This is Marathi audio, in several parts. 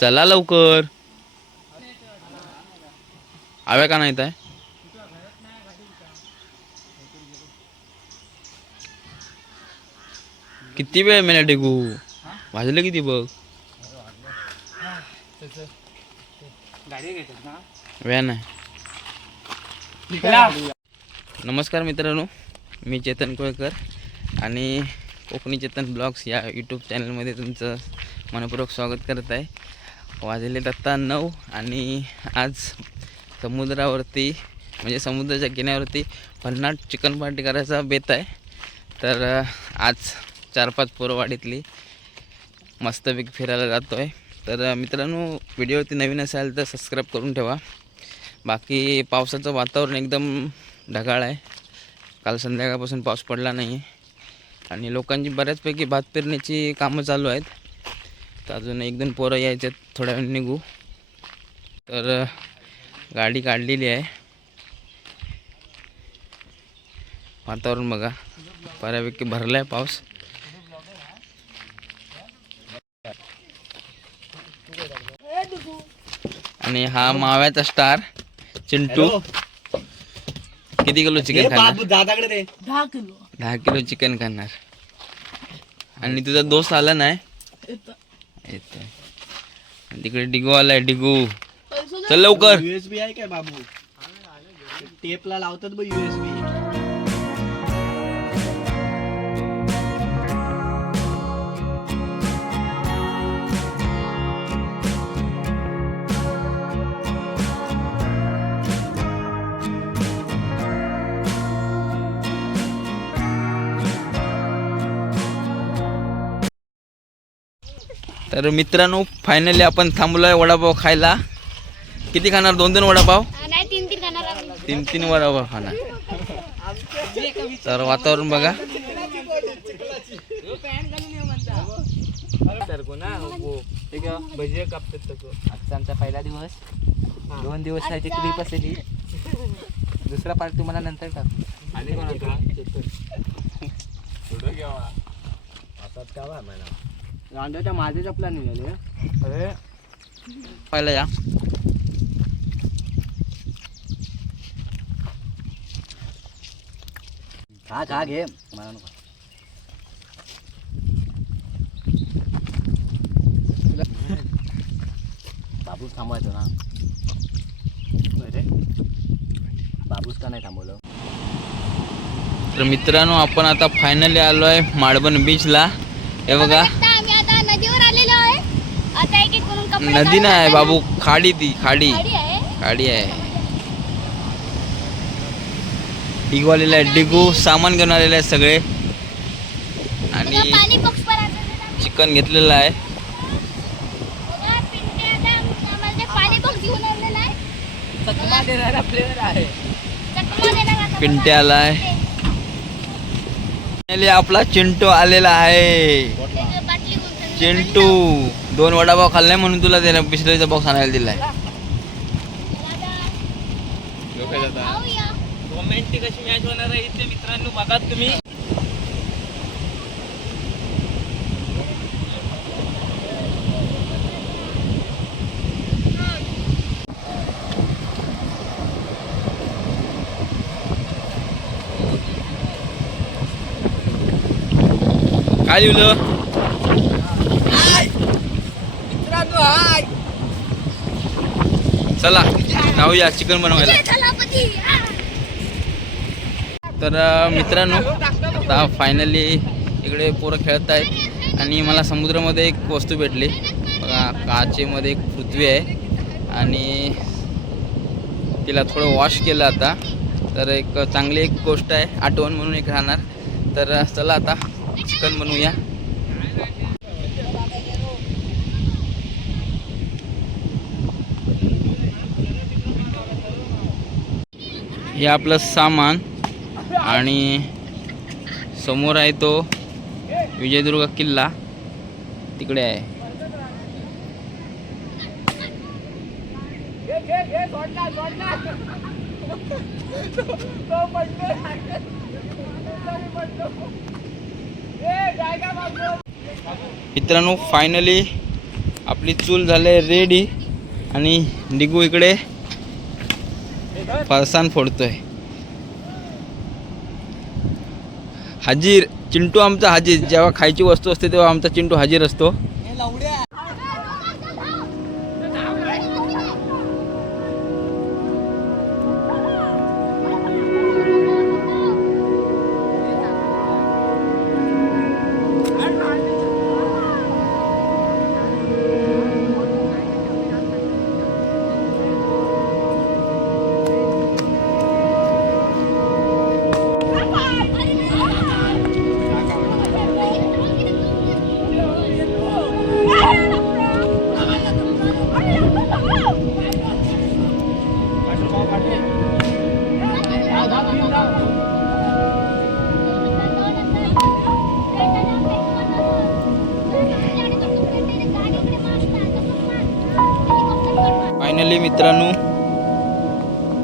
चला लवकर. आव्या का नाही ताय? किती वेळ मेला टेकू? वाजले किती बघ? वेळ नाही. नमस्कार मित्रांनो, मी चेतन कोळकर आणि कोकणी चेतन ब्लॉग्स या यूट्यूब चॅनलमध्ये तुमचं मनपूर्वक स्वागत करत आहे. वाजलेत आत्ता 9 आणि आज समुद्रावरती म्हणजे समुद्राच्या किनाऱ्यावरती भन्नाट चिकन पार्टी करायचा बेत आहे. तर आज 4-5 पोरवाडीतली मस्तपैकी फिरायला जातो आहे. तर मित्रांनो, व्हिडिओवरती नवीन असाल तर सबस्क्राईब करून ठेवा. बाकी पावसाचं वातावरण एकदम ढगाळ आहे. काल संध्याकाळपासून पाऊस पडला नाही आहे आणि लोकांची बऱ्याचपैकी भात पेरण्याची कामं चालू आहेत. तर अजून 1-2 पोरं यायचे, थोड्या वेळ निघू. तर गाडी काढलेली आहे. वातावरण बघा, बऱ्यापैकी भरला आहे पाऊस. आणि हा माव्याचा स्टार चिंटू. किती किलो चिकन खाणार? 10 किलो चिकन खाणार. आणि तुझा दोस्त आला नाही? येतोय. तिकडे डिगू आलाय. डिगू चल लवकर. यूएसबी आहे काय बाबू? टेपला लावतात बघ यूएसबी. तर मित्रांनो, फायनली आपण थांबलोय वडापाव खायला. किती खाणार? 2-2 वडापाव? नाही, 3-3 खाणार. 3-3 वडापाव खाणार. तर वातावरण बघा. आजचा पहिला दिवस. 2 दिवसाची ट्रिप असली. दुसरा पार्ट तुम्हाला नंतर टाकू. आणि कोण होता? रांड्याच्या माझे चपला निघाले. अरे पाहिलं या. खा घे मला नको. बाबूस थांबवायचं ना. अरे बाबूस का नाही थांबवलं? तर मित्रांनो, आपण आता फायनली आलो आहे माळबन बीचला. हे बघा, आम्ही आता नदीवर आलेलो आहे. आता एक करून कपडे नदी नाही बाबू, खाडी. ती खाडी आहे. डिगू आलेला आहे. डिगू सामान घेऊन आलेले आहे सगळे. आणि पाणी बॉक्स पर आता चिकन घेतलेलं आहे. पिंटे आता पाणी बॉक्स घेऊन आलेला आहे. चकमा देणारा प्लेअर आहे. चकमा देणार आता. पिंटे आलाय. आपला चिंटू आलेला आहे. बाटली घेऊन चिंटू 2 वडापाव खाल्लाय म्हणून तुला त्याला बिस्लरीचा बॉक्स आणायला दिलाय. रोमॅन्टिक अशी मॅच होणार आहे इथे मित्रांनो. बघा तुम्ही. काय लिहिलं? मित्रांनो हाय. चला जाऊया चिकन बनवायला. तर मित्रांनो, आता फायनली इकडे पोरं खेळत आहेत आणि मला समुद्रामध्ये एक वस्तू भेटली बघा. काचेमध्ये एक पृथ्वी आहे आणि तिला थोडं वॉश केलं आता. तर एक चांगली एक गोष्ट आहे, आठवण म्हणून एक राहणार. तर चला आता चिकन बनवूया. हे आपलं सामान आणि समोर आहे तो विजयदुर्ग किल्ला तिकडे आहे. मित्रांनो फायनली आपली चूल झाली रेडी आणि डिगू इकडे फरसाण फोडतोय. हाजीर चिंटू आमचा हाजीर. जेव्हा खायची वस्तू असते तेव्हा आमचा चिंटू हाजीर असतो. फायनली मित्रांनो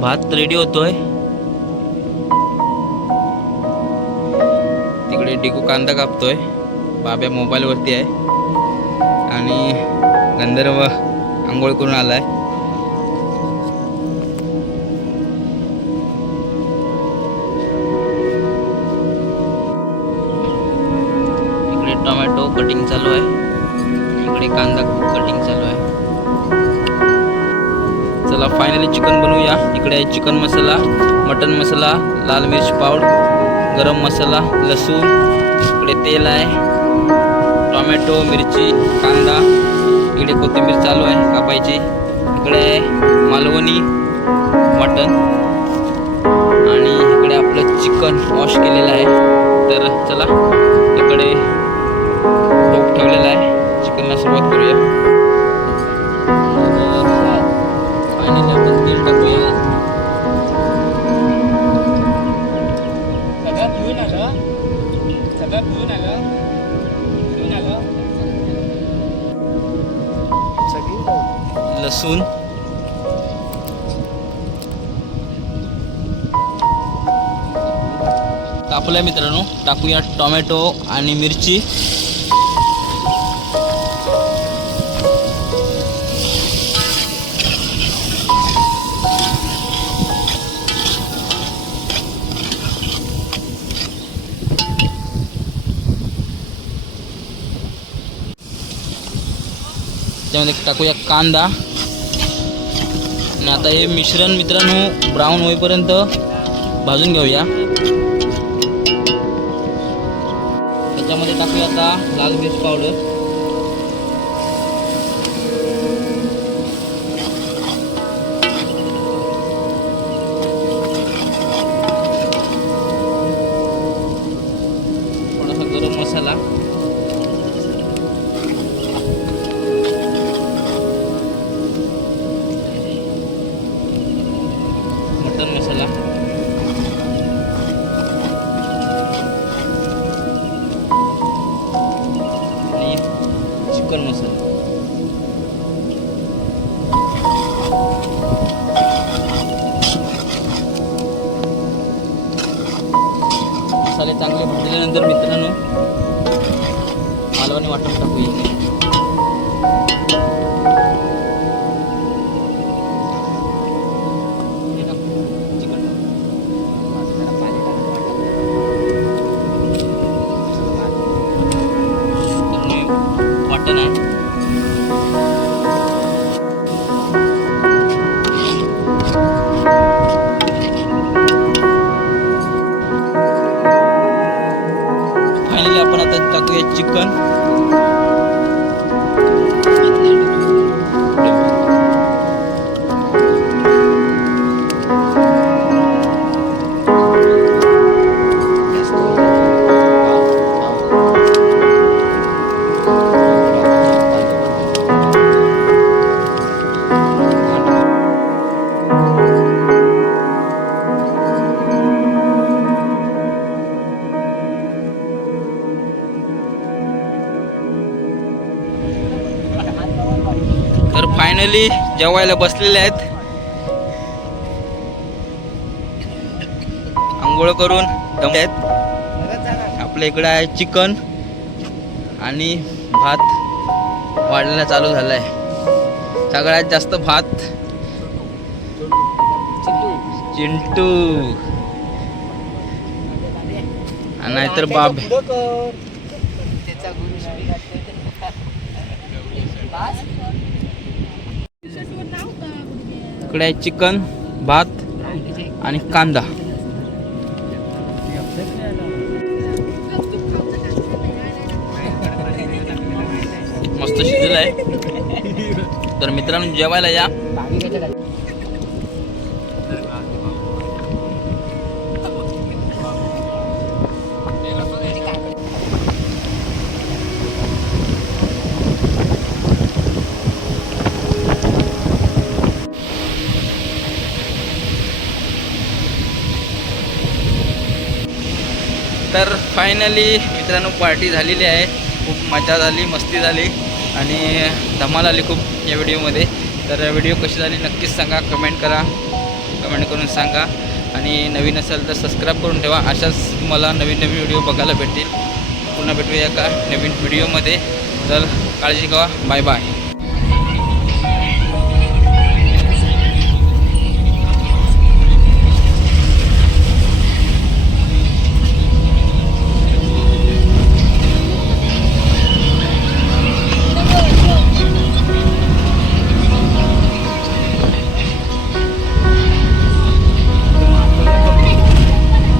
भात रेडी होतोय. तिकडे डिगू कांदा कापतोय. बाब्या मोबाईल वरती आहे आणि गंधर्व आंघोळ करून आलाय. इकडे टोमॅटो कटिंग चालू आहे. इकडे कांदा कटिंग चालू आहे. चला फायनली चिकन बनवूया. इकडे आहे चिकन मसाला, मटन मसाला, लाल मिर्च पावडर, गरम मसाला, लसूण, इकडे तेल आहे, टोमॅटो, मिरची, कांदा, इकडे कोथिंबीर चालू आहे कापायची. इकडे मालवणी मटन आणि इकडे आपलं चिकन वॉश केलेलं आहे. तर चला इकडे टोप ठेवलेला आहे. चिकनला सुरुवात करूया. फायनली आपण तेल टाकूया. लसूण, कापल्या मित्रांनो. टाकूया टोमॅटो आणि मिरची. त्यामध्ये टाकूया कांदा आणि आता हे मिश्रण मित्रांनो ब्राऊन होईपर्यंत भाजून घेऊया. त्याच्यामध्ये टाकूया आता लाल मिर्च पावडर, थोडासा गरम मसाला, मटन मसाला, आणि चिकन मसाला. मसाले चांगले भाजल्यानंतर मित्रांनो मालवणी वाटण टाकूया. वाटण आहे. फायनली आपण आता टाकूया चिकन. तर फायनली जेवायला बसलेले आहेत. गोळ करून दम आहेत. आपल्या इकडे आहे चिकन आणि भात वाढायला चालू झाला आहे. सगळ्यात जास्त भात चिंटू आणि नाहीतर बाब. इकडे आहे चिकन, भात आणि कांदा. मस्त शिजलेला आहे. तर मित्रांनो जेवायला या. तर फायनली मित्रांनो पार्टी झालेली आहे. खूप मजा झाली, मस्ती झाली आणि धमाल आली खूप या व्हिडिओमध्ये. तर व्हिडिओ कशी झाली नक्कीच सांगा, कमेंट करा, कमेंट करून सांगा. आणि नवीन असेल तर सबस्क्राईब करून ठेवा. अशाच तुम्हाला नवीन नवीन व्हिडिओ बघायला भेटतील. पुन्हा भेटूया का नवीन व्हिडिओमध्ये. तर काळजी घ्या. Bye bye.